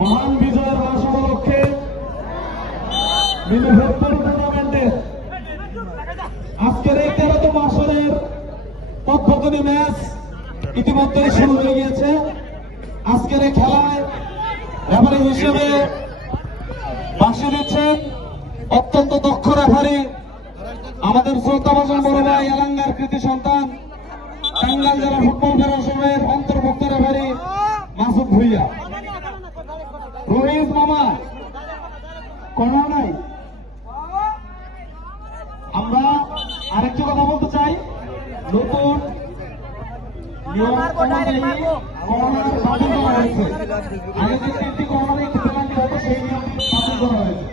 মহান বিজয়ের মাস উপলক্ষে মিনি টুর্নামেন্টের আজকের এই তেরোতম আসরের উদ্বোধনী ম্যাচ ইতিমধ্যে শুরু হয়ে গিয়েছে। আজকের এই খেলায় রেফারি হিসেবে বাঁশি দিচ্ছেন অত্যন্ত দক্ষ রেফারি আমাদের শ্রদ্ধাভাষণ বড় ভাই, এলাঙ্গার কৃতি সন্তান, টাঙ্গাইল জেলা ফুটবল ফেডারেশনের অন্তর্ভুক্ত রেফারি মাসুদ ভুইয়া। রোহিত মামা কোন নাই আমরা আরেকটি কথা বলতে চাই নতুন করোনার করা হয়েছে আগে যে তিনটি করোনার একটি পেনাল্টি হতো সেই নিয়মটি বাতিল করা হয়েছে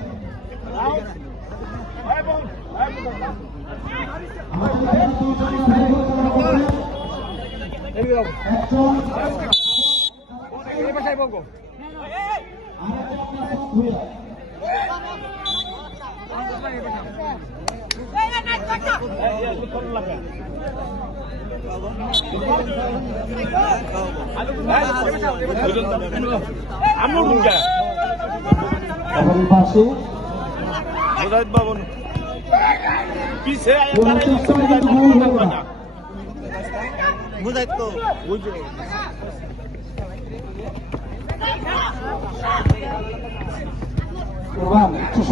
আমাদের এখানে দুজন রেফারি পরিচালনা করবেন। একজন আরেকজন মাসুদ ভুইয়া আমরা ঢুকে রেফারির পাশে মুজাহিদ বাবন পিছে মুজাহিদ তো ওই Ivan, cóż.